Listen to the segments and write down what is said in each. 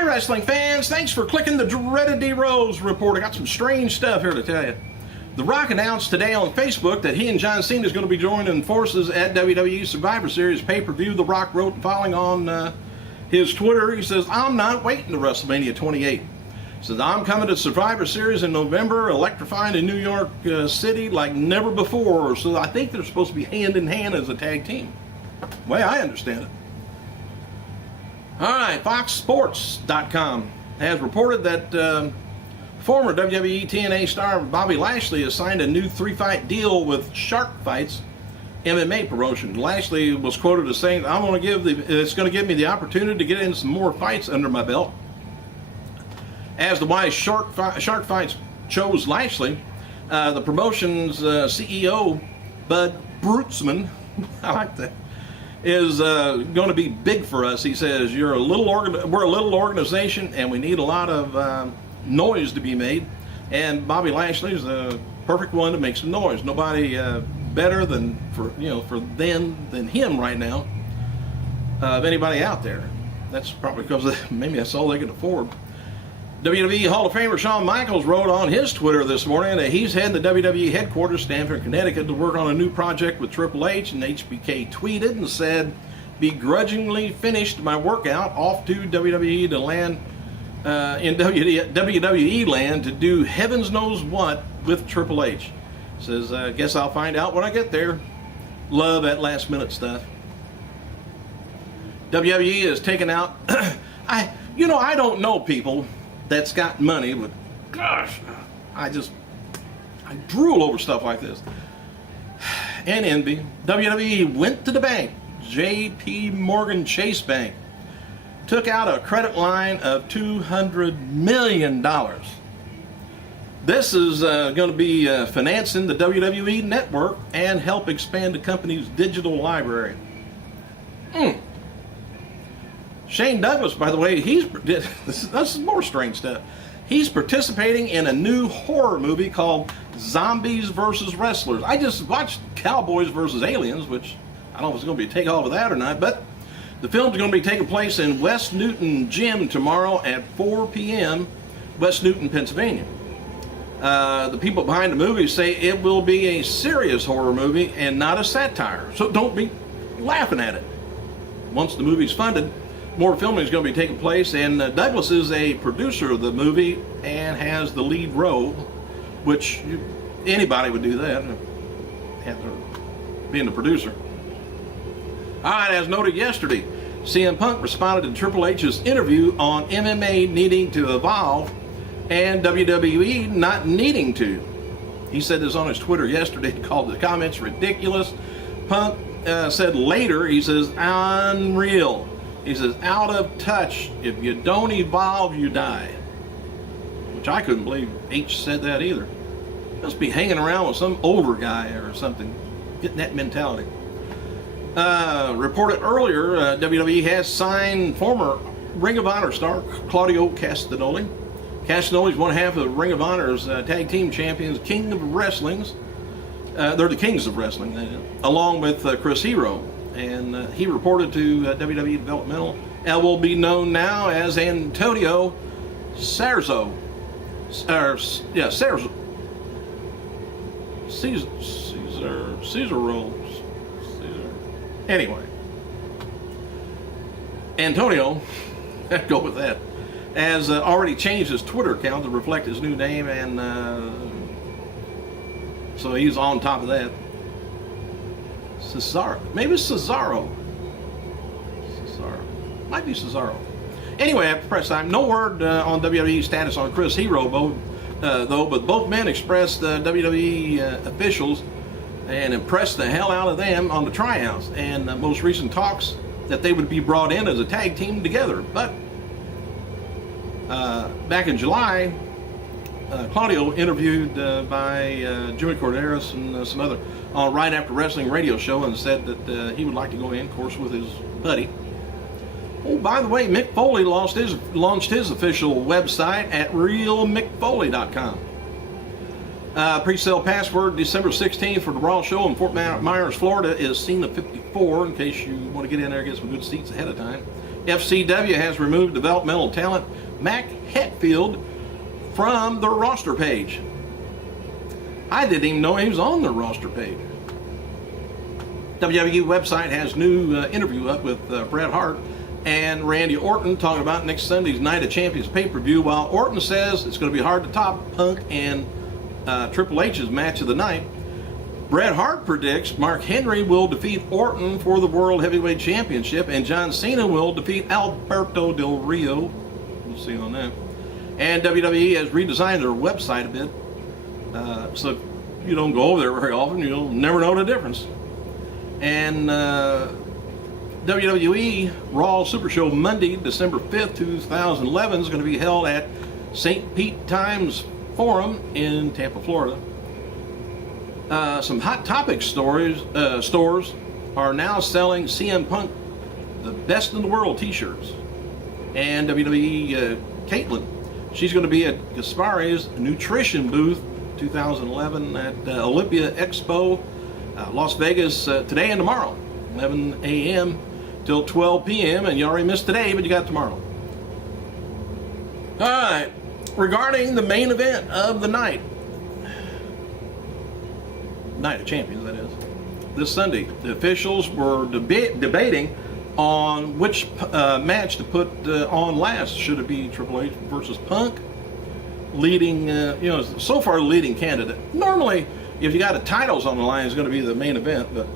Hi, wrestling fans. Thanks for clicking the dreaded D-Rose report. I got some strange stuff here to tell you. The Rock announced today on Facebook that he and John Cena is going to be joining forces at WWE Survivor Series pay-per-view. The Rock wrote following on his Twitter. He says, "I'm not waiting to WrestleMania 28. He says, I'm coming to Survivor Series in November, electrifying in New York City like never before." So I think they're supposed to be hand in hand as a tag team. The way I understand it. All right, FoxSports.com has reported that former WWE TNA star Bobby Lashley has signed a new 3-fight deal with Shark Fights MMA promotion. Lashley was quoted as saying, "It's going to give me the opportunity to get in some more fights under my belt." As to why Shark Fights chose Lashley, the promotion's CEO Bud Brutzman, I like that, is going to be big for us. He says, we're a little organization and we need a lot of noise to be made, and Bobby Lashley is the perfect one to make some noise. Nobody better than than him right now of anybody out there. That's probably because maybe that's all they can afford. WWE Hall of Famer Shawn Michaels wrote on his Twitter this morning that he's heading to WWE headquarters, Stamford, Connecticut, to work on a new project with Triple H, and HBK tweeted and said, "Begrudgingly finished my workout, off to WWE to land in WWE land to do heavens knows what with Triple H." Says, "Guess I'll find out when I get there." Love that last minute stuff. WWE is taking out I don't know people that's got money, but gosh, I drool over stuff like this. And envy. WWE went to the bank. JP Morgan Chase Bank took out a credit line of $200 million. This is going to be financing the WWE network and help expand the company's digital library. Shane Douglas, by the way, this is more strange stuff. He's participating in a new horror movie called Zombies vs. Wrestlers. I just watched Cowboys vs. Aliens, which I don't know if it's going to be a takeoff of that or not, but the film's going to be taking place in West Newton Gym tomorrow at 4 p.m., West Newton, Pennsylvania. The people behind the movie say it will be a serious horror movie and not a satire, so don't be laughing at it. Once the movie's funded, more filming is going to be taking place, and Douglas is a producer of the movie and has the lead role, which anybody would do that, being the producer. All right, as noted yesterday, CM Punk responded to Triple H's interview on MMA needing to evolve and WWE not needing to. He said this on his Twitter yesterday, called the comments ridiculous. Punk said later, he says, "Unreal." He says, "Out of touch. If you don't evolve, you die." Which I couldn't believe H said that either. Must be hanging around with some older guy or something, getting that mentality. Reported earlier, WWE has signed former Ring of Honor star Claudio Castagnoli. Castagnoli is one half of Ring of Honor's tag team champions, King of Wrestling's. They're the Kings of Wrestling, along with Chris Hero. And he reported to WWE Developmental and will be known now as Antonio Cerzo. Cerzo. Caesar rolls. Anyway, Antonio, go with that, has already changed his Twitter account to reflect his new name, and so he's on top of that. Cesaro. Maybe it's Cesaro. Might be Cesaro. Anyway, after press time, no word on WWE's status on Chris Hero, though, but both men expressed WWE officials and impressed the hell out of them on the tryouts and most recent talks that they would be brought in as a tag team together. But back in July, Claudio interviewed by Jimmy Corderas and some other on Right After Wrestling radio show, and said that he would like to go in, of course, with his buddy. Oh, by the way, Mick Foley launched his official website at realmickfoley.com. Pre-sale password December 16th for the Raw show in Fort Myers, Florida is CENA 54, in case you want to get in there and get some good seats ahead of time. FCW has removed developmental talent Mac Hetfield from their roster page. I didn't even know he was on their roster page. WWE website has new interview up with Bret Hart and Randy Orton talking about next Sunday's Night of Champions pay-per-view, while Orton says it's going to be hard to top Punk and Triple H's match of the night. Bret Hart predicts Mark Henry will defeat Orton for the World Heavyweight Championship, and John Cena will defeat Alberto Del Rio. We'll see on that. And WWE has redesigned their website a bit, so if you don't go over there very often, you'll never know the difference. And WWE Raw Super Show Monday, December 5th, 2011 is going to be held at St. Pete Times Forum in Tampa, Florida. Some Hot Topic stores are now selling CM Punk the Best in the World t-shirts. And WWE Caitlyn, she's going to be at Gaspari's Nutrition Booth 2011 at Olympia Expo, Las Vegas, today and tomorrow, 11 a.m. till 12 p.m. And you already missed today, but you got tomorrow. All right, regarding the main event of the night, Night of Champions, that is, this Sunday, the officials were debating on which match to put on last. Should it be Triple H versus Punk? Leading, so far the leading candidate. Normally, if you got a titles on the line, it's going to be the main event, but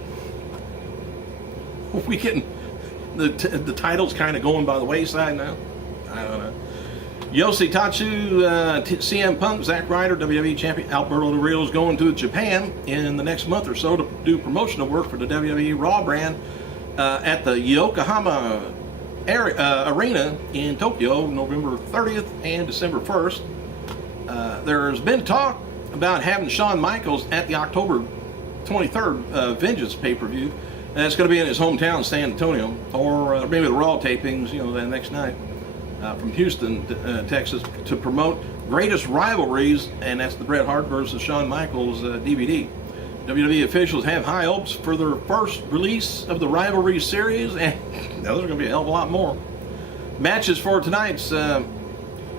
we getting the titles kind of going by the wayside now. I don't know. Yoshi Tatsu, CM Punk, Zack Ryder, WWE Champion Alberto Del Rio is going to Japan in the next month or so to do promotional work for the WWE Raw brand at the Yokohama Arena in Tokyo, November 30th and December 1st. There's been talk about having Shawn Michaels at the October 23rd Vengeance pay-per-view. And it's going to be in his hometown, San Antonio, or maybe the Raw tapings, that next night from Houston, Texas, to promote Greatest Rivalries, and that's the Bret Hart versus Shawn Michaels DVD. WWE officials have high hopes for their first release of the Rivalry series, and there's going to be a hell of a lot more. Matches for tonight's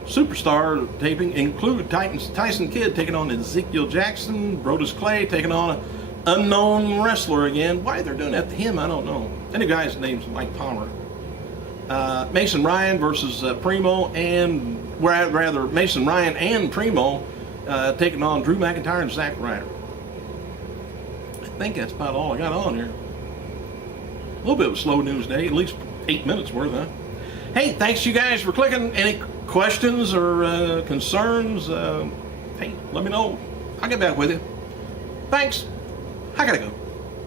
Superstar taping include Tyson Kidd taking on Ezekiel Jackson, Brodus Clay taking on an unknown wrestler again. Why they're doing that to him, I don't know. And the guy's name's Mike Palmer. Mason Ryan versus Primo, and rather Mason Ryan and Primo taking on Drew McIntyre and Zack Ryder. I think that's about all I got on here. A little bit of a slow news day, at least 8 minutes worth, huh? Hey, thanks you guys for clicking. Any questions or concerns? Hey, let me know. I'll get back with you. Thanks. I gotta go.